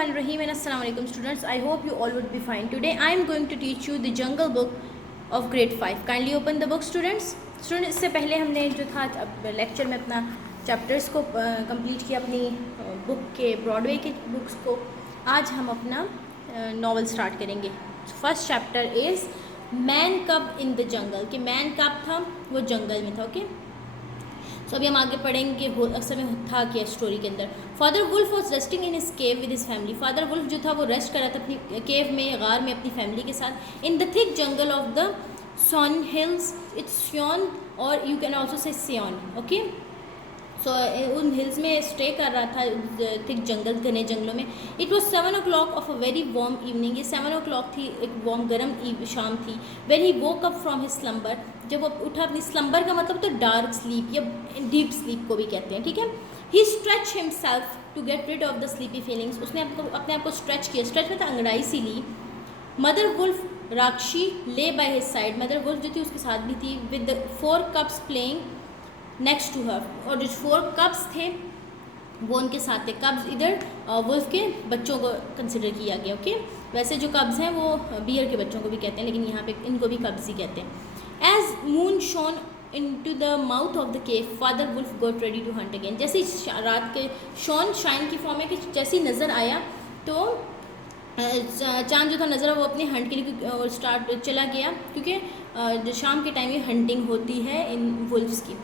Bismillahirrahmanirrahim and Assalamualaikum students. I hope you all would be fine. Today I am going to teach you the Jungle Book of grade 5. Kindly open the book students. Students, इससे पहले हमने जो था lecture में अपना chapters को complete किया, अपनी बुक के ब्रॉडवे के बुक्स को. आज हम अपना नॉवल स्टार्ट करेंगे. फर्स्ट चैप्टर इज़ मैन कब इन द जंगल. कि मैन कब था, वो जंगल में था. ओके, सो अभी हम आगे पढ़ेंगे अक्सर में था क्या स्टोरी के अंदर. Father wolf was resting in his cave with his family. Father wolf जो था वो रेस्ट कर रहा था अपनी केव में, गार में, अपनी फैमिली के साथ. In the thick jungle of the Seoni hills. It's Seoni और you can also say सियोन. Okay, सो उन हिल्स में स्टे कर रहा था, थिक जंगल, घने जंगलों में. It was 7 o'clock of a very warm evening. ये 7 o'clock थी, एक वार्म गर्म शाम थी. When he woke up from his slumber. जब वो उठा, अपनी स्लम्बर का मतलब तो डार्क स्लीप या डीप स्लीप को भी कहते हैं, ठीक है. He stretch himself to get rid of the sleepy feelings. उसने अपने आप को स्ट्रेच किया. स्ट्रेच में तो अंगड़ाई सी ली. Mother wolf Raksha lay by his side. Mother wolf जो थी उसके साथ भी थी. With 4 cups playing next to her. और जो 4 cups थे वो उनके साथ थे. कब्स इधर वुल्फ के बच्चों को कंसिडर किया गया. ओके, वैसे जो कब्स हैं वो बियर के बच्चों को भी कहते हैं, लेकिन यहाँ पे इनको भी कब्स ही कहते हैं. As moon shone into the mouth of the cave, father wolf got ready to hunt again. जैसे रात के शॉन शाइन की फॉर्म है कि जैसे ही नज़र आया तो चांद जो था नज़र, वो अपने हंट के लिए स्टार्ट चला गया, क्योंकि शाम के टाइम ये हंटिंग होती है इन वुल्फ्स की.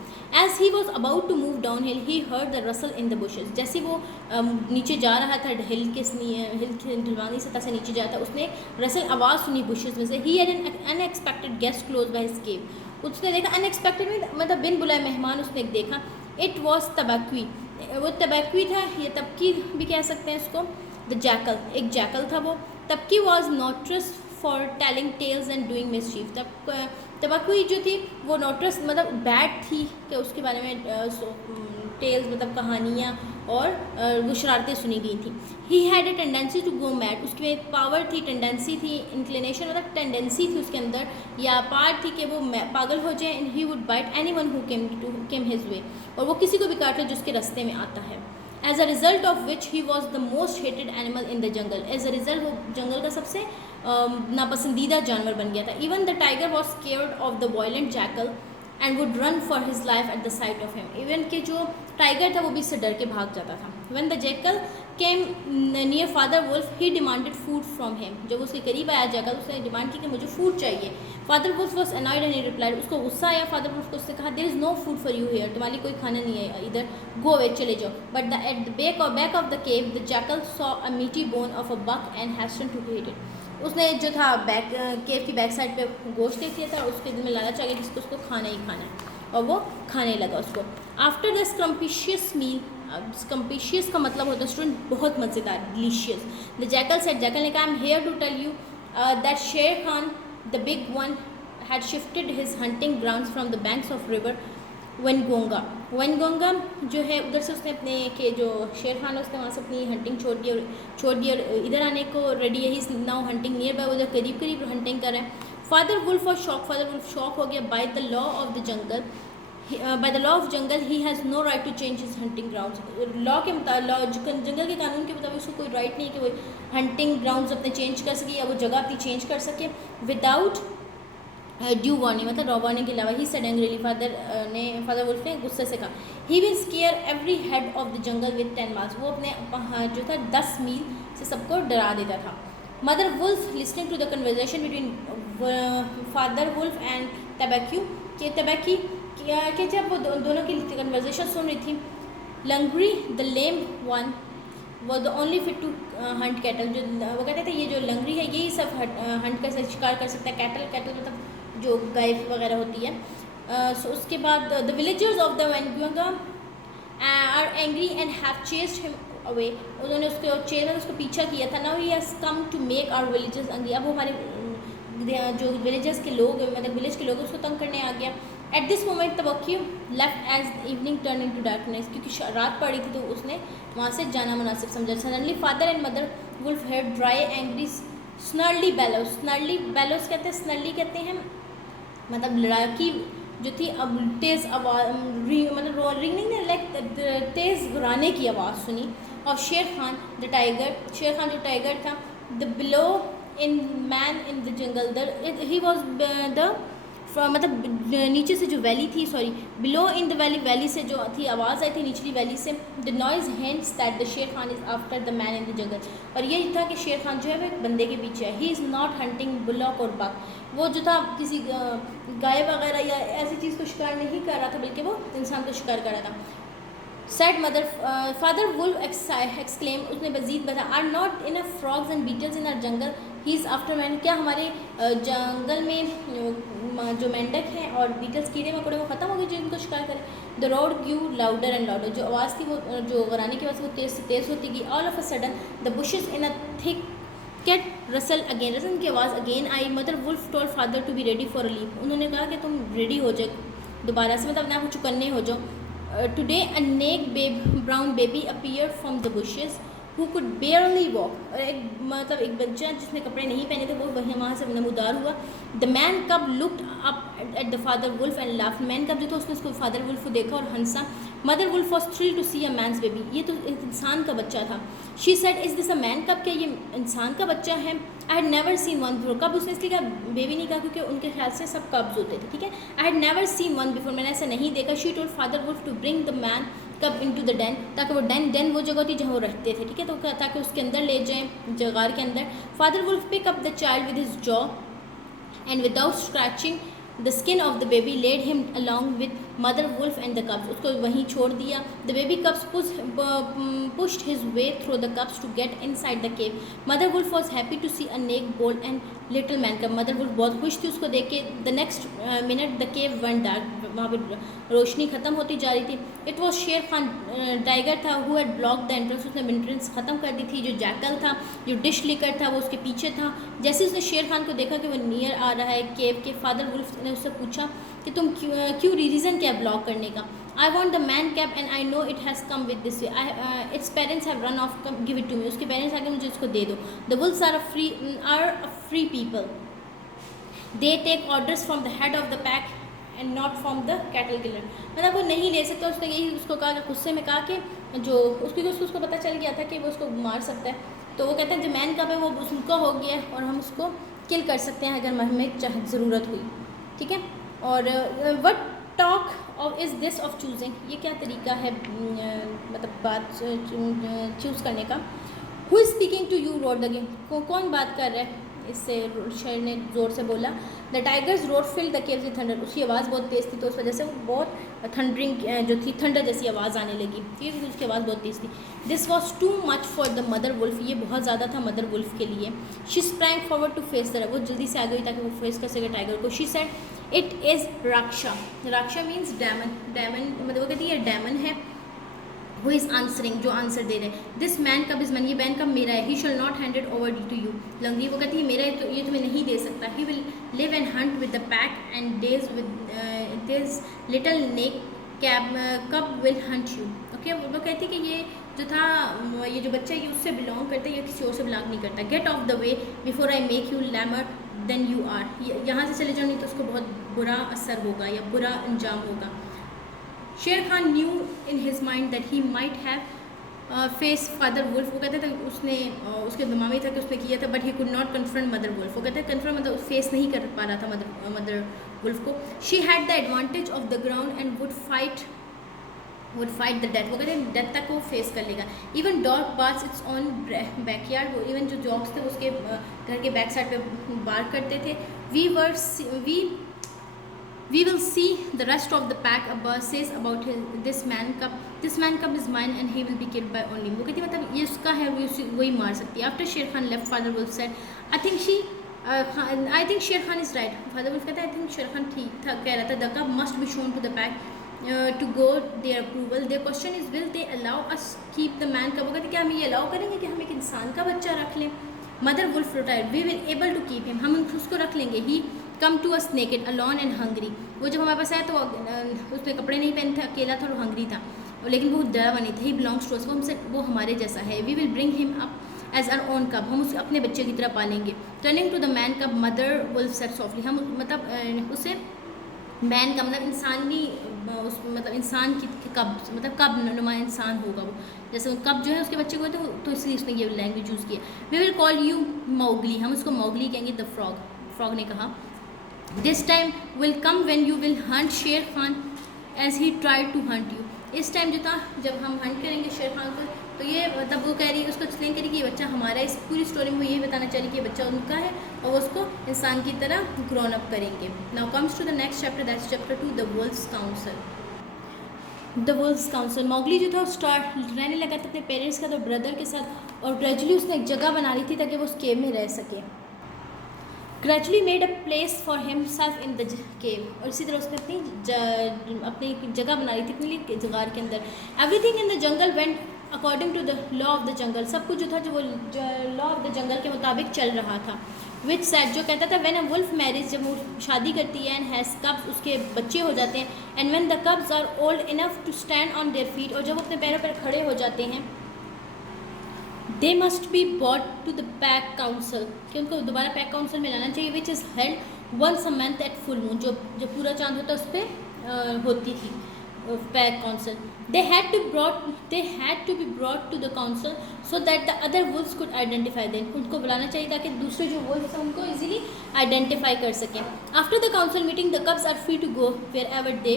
As he was about to move down hill he heard the rustle in the bushes. जैसे वो नीचे जा रहा था, हिल के ढलवानी सतह से नीचे जाता, उसने रसल आवाज़ सुनी बुशेस में से. He had an unexpected guest close by his cave. उसने देखा, अनएक्सपेक्टेड में मतलब बिन बुलाए मेहमान उसने देखा. It was Tabaqui. वो तबक्वी था, ये तबकी भी कह सकते हैं उसको. द जैकल, एक जैकल था वो. Tabaqui was notorious for telling tales and doing mischief. Tabaqui जो थी वो नोट्रस मतलब बैड थी कि उसके बारे में टेल्स मतलब कहानियाँ और वो शरारतें सुनी गई थी. He had a tendency to go mad. उसकी एक पावर थी, टेंडेंसी थी, इंक्लिनेशन मतलब टेंडेंसी थी उसके अंदर या पार्ट थी कि वो पागल हो जाए. And he would bite anyone who came his way. और वो किसी को भी काट ले जो उसके रास्ते में आता है. As a result of which he was the most hated animal in the jungle. As a result वो जंगल का सबसे नापसंदीदा जानवर बन गया था. Even the tiger was scared of the violent jackal and would run for his life at the sight of him. Even के जो टाइगर था वो भी इससे डर के भाग जाता था. When the jackal came near father wolf he demanded food from him. जब उसके करीब आया जैकल, उसने डिमांड की कि मुझे फूड चाहिए. Father wolf was annoyed and he replied. उसको गुस्सा आया. फादर वुल्फ को उससे कहा, there is no food for you here. तुम्हारी कोई खाना नहीं है इधर, गो अवे, चले जाओ. But at the back of the cave the jackal saw a meaty bone of a buck and hasten to eat it. उसने जो था केव की बैक साइड पे गोश्त देख लिया था और उसके दिल में लालच आ गया जिसको उसको खाना ही खाना है, और वो खाने लगा उसको. आफ्टर द स्क्रम्पिशियस मील. स्क्रम्पिशियस का मतलब होता है स्टूडेंट बहुत मज़ेदार, delicious. The jackal said. Jackal ने कहा, I am here to tell you that Shere Khan the big one had shifted his hunting grounds from the banks of river Waingunga. Waingunga जो है उधर से उसने अपने के जो शेर खान है उसने वहाँ से अपनी हंटिंग छोड़ दी और इधर आने को रेडी है. He is now hunting nearby. उधर करीब करीब हंटिंग कर रहा है. फादर वुल्फ और शॉक. फादर वुल्फ शॉक हो गया. By the law of the jungle, by the law of jungle he has no right to change his hunting grounds. Law के मुताबिक, जंगल के कानून के मुताबिक उसको कोई राइट नहीं है कि वो हंटिंग ग्राउंड्स अपने चेंज कर सके या वो जगह अपनी चेंज कर सके विदाउट ड्यू वार्निंग, मतलब वार्निंग के अलावा. He said angrily. Father wolf ने गुस्से से कहा, he will scare every head of the jungle with 10 miles. वो अपने जो था 10 मील से सबको डरा देता था. Mother wolf listening to the conversation between father wolf and Tabaqui. के तबक्की कि जब वो दोनों की कन्वर्जेशन सुन रही थी. लंगरी द लेम वन वो the only fit to hunt cattle. जो वो कहते थे ये जो लंगरी है यही सब हंट कर सकता, शिकार कर सकता है. कैटल मतलब जो गाय वगैरह होती है. सो उसके बाद the villagers of the Waingunga are angry and have chased him away. उन्होंने उसको पीछा किया था. Now he has come to make our villagers angry. अब वो हमारे जो विलेजर्स के लोग मतलब विलेज के लोग उसको तंग करने आ गया. At this moment Tabaqui left as evening turn into darkness. क्योंकि रात पड़ी थी तो उसने वहाँ से जाना मुनासिब समझा. Suddenly father and mother wolf heard dry angry snarly bellows. Snarly bellows कहते हैं, स्नर्ली कहते हैं मतलब लड़ाकी जो थी. अब तेज़ आवाज़ मतलब रिंगनिंग ने लाइक तेज़ घुराने की आवाज़ सुनी. Of Shere Khan the tiger, शेर खान जो टाइगर था, the below in man in the jungle, he was the मतलब नीचे से जो वैली थी, sorry below in the valley, valley से जो थी आवाज़ आई थी निचली वैली से, the noise hints that the Shere Khan is after the man in the jungle, और ये था कि शेर खान जो है वो एक बंदे के पीछे है। He is not hunting bullock और बक, वो जो था किसी गाय वगैरह या ऐसी चीज़ को शिकार नहीं कर रहा था, बल्कि वो इंसान को शिकार कर रहा था। Said mother father wolf exclaim, उसने मजीद बताया, are not in frogs and beetles in our jungle, he is after man, क्या हमारे जंगल में जो मेंढक हैं और बीटल्स कीड़े मकोड़े वो ख़त्म हो गए जो इनको शिकार करें। The roar grew louder and louder, जो आवाज़ थी वो जो गराने की आवाज़ वो तेज़ से तेज़ होती गई। All of a sudden the bushes in a thicket rustle again, rustle की आवाज़ अगेन आई। Mother wolf told father to be ready for a leap, उन्होंने कहा कि तुम रेडी हो जाओ दोबारा से, मतलब अपने आप को चुकन्ने हो जाओ। Today a neck brown baby appeared from the bushes who could बेयरली walk, और एक मतलब एक बच्चा जिसने कपड़े नहीं पहने थे वो वहाँ से नमूदार हुआ। The man cub looked up at the father wolf and laughed, man cub जो था उसने उसको फादर वुल्फ को देखा और हंसा। Mother wolf was thrilled to see a man's baby, ये तो एक इंसान का बच्चा था। She said, is this a man cub, क्या ये इंसान का बच्चा है। I had never seen one before, कब उसने इसलिए कहा बेबी नहीं कहा क्योंकि उनके ख्याल से सब कब्ज होते थे, ठीक है। I had never seen one before, मैंने ऐसा नहीं देखा। She told father wolf to bring the man cub into the den, ताकि वो डेन वो जगह थी जहाँ वो रहते थे, ठीक है, तो ताकि उसके अंदर ले जाएं जगार के अंदर। Father wolf pick up the child with his jaw and without scratching the skin of the baby led him along with mother wolf and the cubs, उसको वहीं छोड़ दिया। The baby cubs pushed his way through the cubs to get inside the cave. Mother wolf was happy to see a naked bold and little man cub, mother wolf बहुत खुश थी उसको देख के। The next minute the cave one dark, वहाँ पर रोशनी ख़त्म होती जा रही थी। It was Shere Khan tiger था who had block the entrance, उसने एंट्रेंस ख़त्म कर दी थी। जो जैकल था, जो डिश लिकर था वो उसके पीछे था। जैसे उसने शेर खान को देखा कि वो नियर आ रहा है केव के, फादर वुल्फ ने उससे पूछा कि तुम क्यों रीज़न क्या है ब्लॉक करने का। I want the man cub and I know it has come with this way, its parents have run off, come give it to me, उसके पेरेंट्स आके मुझे इसको दे दो। The wolves are a free people, they take orders from the head of the pack and not from the cattle killer, मतलब वो नहीं ले सकते। उसने यही उसको कहा, गुस्से में कहा कि जो उसको पता चल गया था कि वो उसको मार सकता है, तो वो कहते हैं जो मैन कब है वो उसका हो गया और हम उसको किल कर सकते हैं अगर हमें ज़रूरत हुई, ठीक है। और what talk of is this of choosing, ये क्या तरीका है मतलब बात चूज़ करने का। Who is speaking to you roared the game, कौन बात कर रहा है, इससे शेर ने ज़ोर से बोला। The tigers roar fill the caves with thunder, उसकी आवाज़ बहुत तेज़ थी तो उस वजह से वो बहुत थंडरिंग जो थी थंडर जैसी आवाज़ आने लगी, ठीक है, उसकी आवाज़ बहुत तेज़ थी। This was too much for the mother wolf, ये बहुत ज़्यादा था मदर वुल्फ के लिए। She sprang forward to face the, वो जल्दी से आ गई ताकि वो फेस कर सके टाइगर को। She said it is Raksha, Raksha means demon, demon मतलब वो कहती है डैमन है। हु इज़ आंसरिंग, जो आंसर दे रहे हैं। This man cub is man, ये मैन कब मेरा है। He shall not handed over to you Lungri, वो कहती है मेरा है तो ये तुम्हें नहीं दे सकता। He will live and Hunt with the pack and days with this little neck cab कब विल हंट यू, ओके। वो कहती है कि ये जो था ये जो बच्चा है ये उससे बिलोंग करता है, ये किसी और से बिलोंग नहीं करता। Get off the way before I make you lamer than you are, यहाँ से चले जाओ नहीं तो उसको बहुत बुरा असर होगा या बुरा अंजाम होगा। Shere Khan knew in his mind that he might have face father wolf, वो कहते थे उसने उसके दिमाग में था कि उसने किया था, but he could not confront mother wolf, वो कहते हैं कन्फ्रंट मतलब फेस नहीं कर पा रहा था मदर वुल्फ को। She had the advantage of the ground and would fight the death, वो कहते हैं डेथ तक वो फेस कर लेगा। Even dog bars it's on backyard, वो इवन जो डॉग्स थे उसके घर के बैक साइड पे बार करते थे। We will see the rest of the pack says about this man cub is mine and he will be killed by only, वो कहती मतलब ये उसका है वही मार सकती है। After Sher Khan left, Father Wolf said, I think Sher Khan is right. Father Wolf कहता है I think Sher Khan ठीक था कह रहा था। The cub must be shown to the pack to go their approval. Their question is will they allow us keep the man cub, वो कहते क्या हम ये अलाउ करेंगे कि हम एक इंसान का बच्चा रख लें। Mother Wolf replied, we will able to keep him, हम उसको रख लेंगे। He come to us naked, alone and hungry, वो जब हमारे पास आया तो उसने कपड़े नहीं पहने थे, अकेला था और हंगरी था, लेकिन वो डरा हुआ नहीं था। ही बिलोंग्स टू अस, वो हमारे जैसा है। We will bring him up as our own cub, हम उसे अपने बच्चे की तरह पालेंगे। Turning to the man cub, mother wolf said softly, हम मतलब उसे मैन का मतलब इंसानी उस मतलब इंसान की कब मतलब कब नुमा इंसान होगा वो, जैसे वो कब जो है उसके बच्चे को तो इसलिए उसने ये लैंग्वेज यूज़ की है। We will call you Mowgli, हम उसको मोगली कहेंगे। द फ्रॉग, फ्रॉग ने कहा this time will come when you will hunt Shere Khan as he try to hunt you. इस टाइम जो था जब हम हंट करेंगे शेर खान को, तो ये मतलब वो कह रही है, उसको एक्सप्लेन करी कि ये बच्चा हमारा, इस पूरी स्टोरी में वो ये बताना चाह रही कि ये बच्चा उनका है और वो उसको इंसान की तरह ग्रोन अप करेंगे। Now comes to the next chapter, that's chapter 2, the wolves council. The wolves council, Mowgli जो था स्टार्ट रहने लगा था अपने पेरेंट्स का तो ब्रदर के साथ, और ग्रेजुअली उसने एक जगह बना ली थी ताकि वो उस केव में रह सके। Gradually made a place for himself in the cave, और इसी तरह उसने अपनी जगह बना ली थी अपने लिए जगार के अंदर। Everything in the jungle went according to the law of the jungle, सब कुछ जो था जो वो लॉ ऑफ द जंगल के मुताबिक चल रहा था। विच सेट, जो कहता था व्हेन अ वुल्फ मैरिज, जब वो शादी करती है, एंड हैज़ कब्स, उसके बच्चे हो जाते हैं, and when the cubs are old enough to stand on their feet, और जब वो अपने पैरों पर खड़े हो जाते हैं, they must be bought to the pack council, कि उनको दोबारा पैक काउंसिल में लाना चाहिए, which is held once a month at full moon, जो पूरा चांद होता है उस पर होती थी pack council. They had to be brought to the council so that the other wolves could identify them, उनको बुलाना चाहिए ताकि दूसरे जो वुल्फ्स हैं उनको इजीली आइडेंटिफाई कर सकें। After the council meeting the cubs are free to go wherever they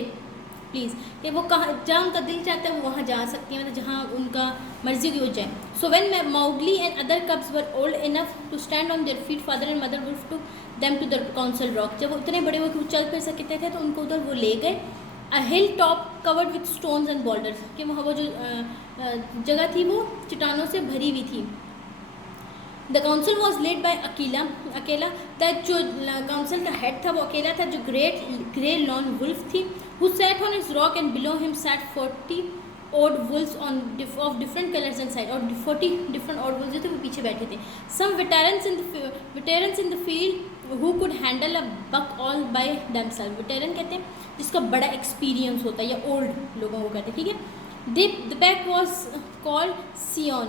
please, कि वो कहाँ जहाँ उनका दिल चाहता है वो वहाँ जा सकती हैं, मतलब जहाँ उनका मर्जी की हो जाए। So when Mowgli and other cubs were old enough to stand on their feet, father and mother wolf to them to the council rock, जब वो उतने बड़े वो चल फिर सकते थे तो उनको उधर वो ले गए। A hill top covered with stones and boulders, कि वहाँ वो जो जगह थी वो चट्टानों से भरी हुई थी। The council was led by अकेला, दैट जो काउंसिल का हेड था वो अकेला था, जो ग्रे लॉन वुल्फ थी, who sat on his rock and below him sat 40 odd wolves of different colors and size, और 40 different odd wolves जो थे वो पीछे बैठे थे। Some veterans in the field who could handle a buck all by themselves, veteran कहते हैं जिसका बड़ा एक्सपीरियंस होता है, या ओल्ड लोगों को कहते हैं, ठीक है। The pack was called सियोन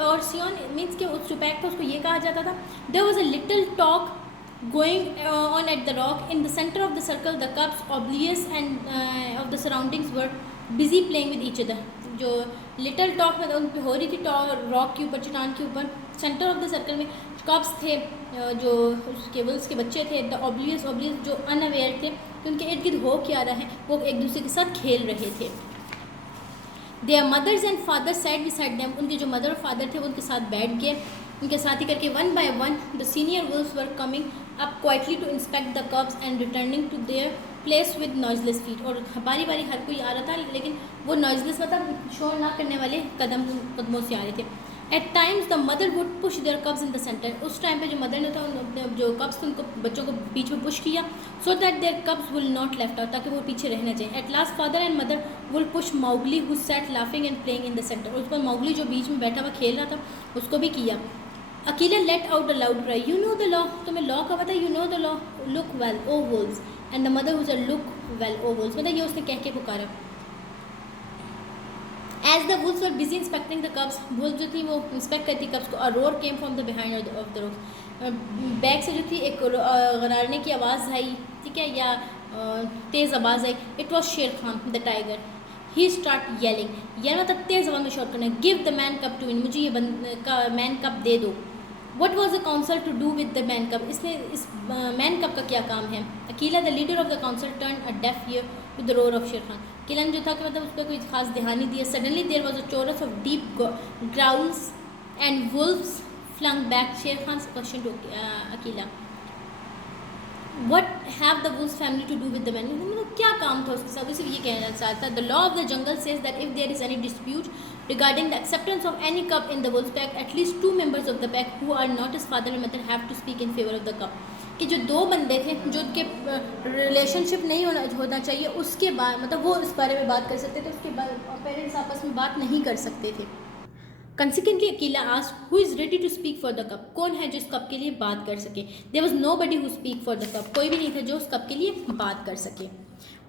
और सियोन मीन्स के उस जो पैक था उसको ये कहा जाता था। There was a little talk going on at the rock. In the center of the circle, the cubs, oblivious and of the surroundings, were busy playing with each other. जो लिटल टॉक में उन पर हो रही थी rock के ऊपर, चट्टान के ऊपर, सेंटर ऑफ द सर्कल में कब्स थे, जो उसके वुल्फ्स के बच्चे थे। द ऑब्लियस जो अनअवेयर थे कि उनके इर्द गिर्द हो क्या रहा है, वो एक दूसरे के साथ खेल रहे थे। Their mothers and father sat beside them, उनके जो मदर और फादर थे वो उनके साथ बैठ गए, उनके साथ ही करके one by one the senior wolves were coming up quietly to inspect the cubs and returning to their place with noiseless feet, और बारी बारी हर कोई आ रहा था लेकिन वो नॉइजलेस मतलब शोर ना करने वाले कदमों से आ रहे थे। At times the mother would push their cubs in the centre, उस टाइम पे जो मदर ने था अपने जो कब्स थे उनको बच्चों को बीच में पुश किया, so that their cubs will not left out, ताकि वो पीछे रहना चाहिए। At last father and mother will push Mowgli who sat laughing and playing in the centre, उस पर मोगली जो बीच में बैठा हुआ खेल रहा था उसको भी किया। Akela let out a loud cry, you know the law, तुम्हें लॉ का पता है, you know the law, look well o wolves, and the mother whose a look well o wolves, मतलब ये उसने कह के पुकारा। As the wolves were busy inspecting the cubs, wolf जो थी वो इंस्पेक्ट करती कब्स को। A roar came from the behind of the rock, back से जो थी एक गरारने की आवाज़ आई, ठीक है, या तेज़ आवाज़ आई। It was Shere Khan the tiger, he start yelling, ये मतलब तेज़ आवाज़ में शॉट करना, give the man cub to win, मुझे ये मैन कप दे दो। What was the council to do with the man cub, इसने इस मैन कप का क्या काम है। Akela the leader of the council turn a deaf ear with the roar of Shere Khan, kiln जो था कि मतलब उस पर कोई खास ध्यान नहीं दिया। Suddenly there was a chorus of deep growls and wolves flung back Shere Khan question to Akela, what have the wolves family to do with the man, मतलब क्या काम था उसके साथ, उसे ये कहना चाहता। The law of the jungle says that if there is any dispute regarding the acceptance of any cup in the wolf pack, at least 2 members of the pack who are not his father and mother have to speak in favor of the cup, कि जो 2 बंदे थे जो उनके relationship नहीं होना चाहिए उसके बाद मतलब वो इस बारे में बात कर सकते थे, उसके बाद पेरेंट्स आपस में बात नहीं कर सकते थे। Consequently Akela asked who is ready to speak for the cub, कौन है जो इस कप के लिए बात कर सके। There was nobody who speak for the cub, कोई भी नहीं था जो उस कप के लिए बात कर सके।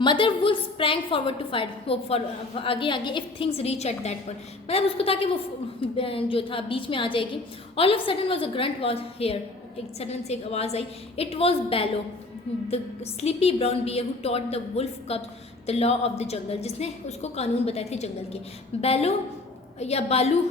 Mother wolf sprang forward to fight, वो आगे if things reach at that point, मतलब उसको था कि वो जो था बीच में आ जाएगी। All of sudden was a grunt was here, एक सडन से एक आवाज़ आई, it was Baloo, the sleepy brown bear who taught the wolf cub the law of the jungle, जिसने उसको कानून बताए थे जंगल के। बैलो या बालू,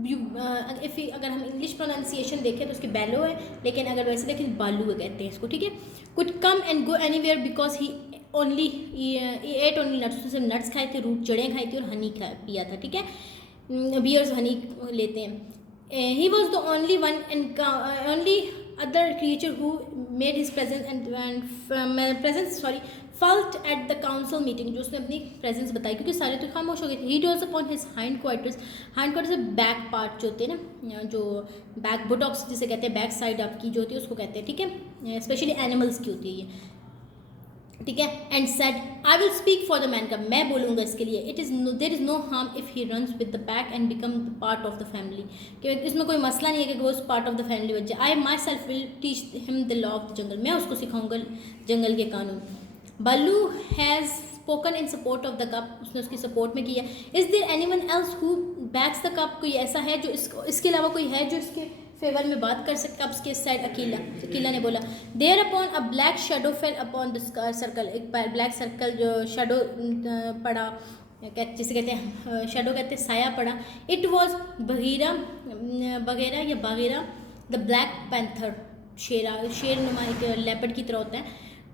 अगर हम इंग्लिश प्रोनाउंसिएशन देखें तो उसकी बैलो है, लेकिन अगर वैसे देखें तो बालू कहते हैं इसको, ठीक है। Could come and go anywhere because he only ate only nuts, उसने नट्स खाए थे, रूट जड़ें खाई थी और हनी पिया था, ठीक है। बियर्स हनी लेते हैं। ही was the only one and only other creature who made his presence fault at the council meeting, जो उसने अपनी प्रेजेंस बताई, क्योंकि सारे तो खामोश हो गए थे। He doze upon his hind quarters, hind quarters back part जो होते हैं ना, जो बैक बुटॉक्स जिसे कहते हैं, बैक साइड आपकी जो होती है उसको कहते हैं, ठीक है। स्पेशली एनिमल्स की होती है ये, ठीक है। And said I will speak for the man cub, मैं बोलूँगा इसके लिए। It is there is no harm if he runs with the pack and become part of the family, कि इसमें कोई मसला नहीं है कि वो पार्ट ऑफ द फैमिली बन जाए। I myself will teach him the law of the jungle, मैं उसको सिखाऊंगा जंगल के कानून। Baloo has spoken in support of the cub, उसने उसकी सपोर्ट में किया। Is there anyone else who backs the cub, कोई ऐसा है जो इसके अलावा कोई है जो इसके फेवर में बात कर सकता। कप्स के साइड अकीला ने बोला। Thereupon a black shadow fell upon the circle, एक ब्लैक सर्कल जो शेडो पड़ा, जिसे कहते हैं शेडो कहते हैं साया पड़ा। इट वॉज बगैरा या बागेरा द ब्लैक पैंथर, शेर नुमा एक लेपर्ड की तरह होता है।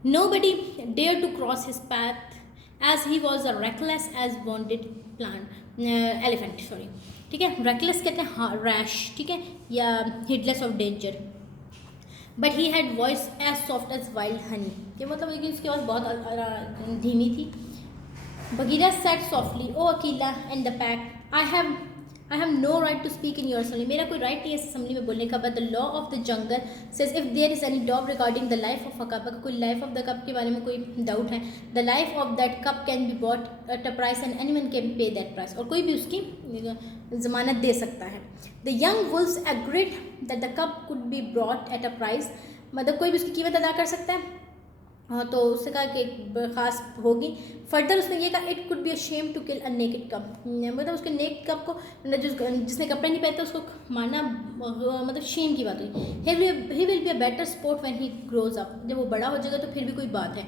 Nobody dared to cross his path as he was as reckless as wounded elephant, sorry, ठीक है। reckless कहते हैं rash, ठीक है, या heedless of danger, but he had voice as soft as wild honey, ये मतलब कि इसकी आवाज़ बहुत धीमी थी। Bagheera said softly, "Oh Akila and the pack, I have no right to speak in your assembly, मेरा कोई राइट नहीं है इस assembly में बोलने का। But the law of the jungle says if there is any doubt regarding the life of a cup, अगर कोई life of the cup के बारे में कोई डाउट है, the life of that cup can be bought at a price and anyone can pay that price, और कोई भी उसकी ज़मानत दे सकता है। The young wolves agreed that the cup could be bought at a price, मतलब कोई भी उसकी कीमत अदा कर सकता है। हाँ, तो उससे कहा कि एक खास होगी। फर्दर उसने ये कहा it could be a shame to kill a naked cub, मतलब उसके नेक कप को, जिसने कपड़े नहीं पहनते उसको मारना मतलब शेम की बात हुई। He will be a better sport when he grows up, जब वो बड़ा हो जाएगा तो फिर भी कोई बात है।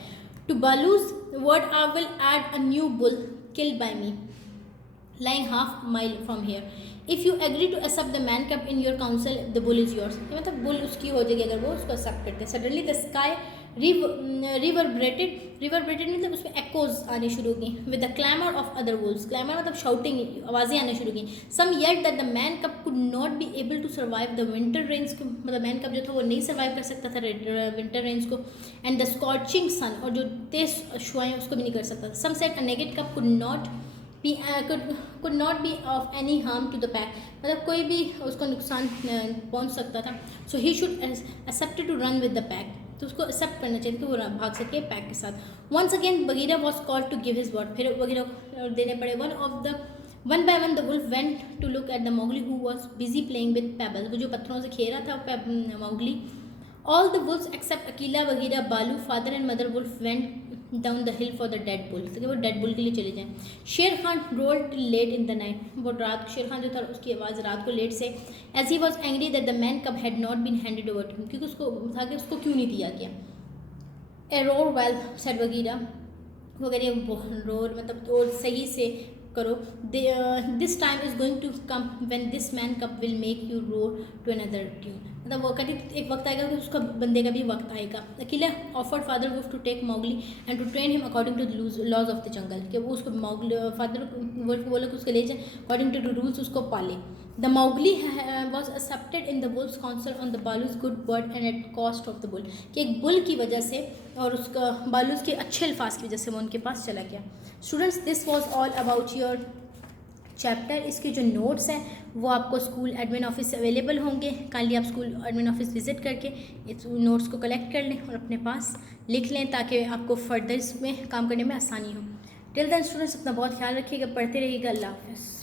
To Baloo's word I will add a new bull killed by me lying half mile from here. If you agree to accept the man cub in your council, the bull is yours. ये मतलब bull उसकी हो जाएगी अगर वो उसको accept करते हैं। Suddenly the sky reverberated मतलब उसमें echoes आने शुरू हो गई with the clamor of other wolves. Clamor मतलब shouting, आवाज़ें आने शुरू हो गई। Some yelled that the man cub could not be able to survive the winter rains को, मतलब man cub जो था वो नहीं survive कर सकता था winter rains को, and the scorching sun, और जो तेज शुआएं उसको भी नहीं कर सकता था। Some said a naked cub could not be of any harm to the pack, मतलब कोई भी उसको नुकसान पहुंच सकता था। So he should accept to run with the pack, तो उसको एक्सेप्ट करना चाहिए कि वो भाग सके पैक के साथ। Once again Bagheera was called to give his word, फिर बगीरा देने पड़े। One by one the wolf went to look at the Mowgli who was busy playing with pebbles, वो जो पत्थरों से खेल रहा था Mowgli। All the wolves except Akela, Bagheera, Balu, father and mother wolf went down the hill for the dead bull, तो वो dead bull के लिए चले जाएं। Shere Khan rolled late in the night, वो रात शेर खान जो था उसकी आवाज़ रात को लेट से। As he was angry that the man cub had not been handed over to him, क्योंकि उसको था कि उसको क्यों नहीं दिया गया। A roar well said Bagheera, वो कह रही रोर मतलब और सही से करो। This time is going to come when this man cub will make you roar to another tune, मतलब वो कहती एक वक्त आएगा कि उसका बंदे का भी वक्त आएगा। Akela offered father wolf to take Mowgli and to train him according to the laws of the jungle, कि वो उसको फादर वुल्फ को बोला कि उसको ले जाए अकॉर्डिंग टू द रूल्स उसको पाले। The Mowgli was accepted in the bulls council on the Baloo's good word and at cost of the bull, कि एक बुल की वजह से और उसका बालूज के अच्छे अल्फाज की वजह से वो उनके पास चला गया। Students this was all about your chapter. इसके जो नोट्स हैं वो आपको स्कूल एडमिन ऑफिस से अवेलेबल होंगे। काइंडली आप स्कूल एडमिन ऑफिस विजिट करके इस नोट्स को कलेक्ट कर लें और अपने पास लिख लें ताकि आपको फर्दर इसमें काम करने में आसानी हो। टिल देन स्टूडेंट्स अपना बहुत ख्याल रखिएगा, पढ़ते रहिएगा। अल्लाह हाफ़िज़।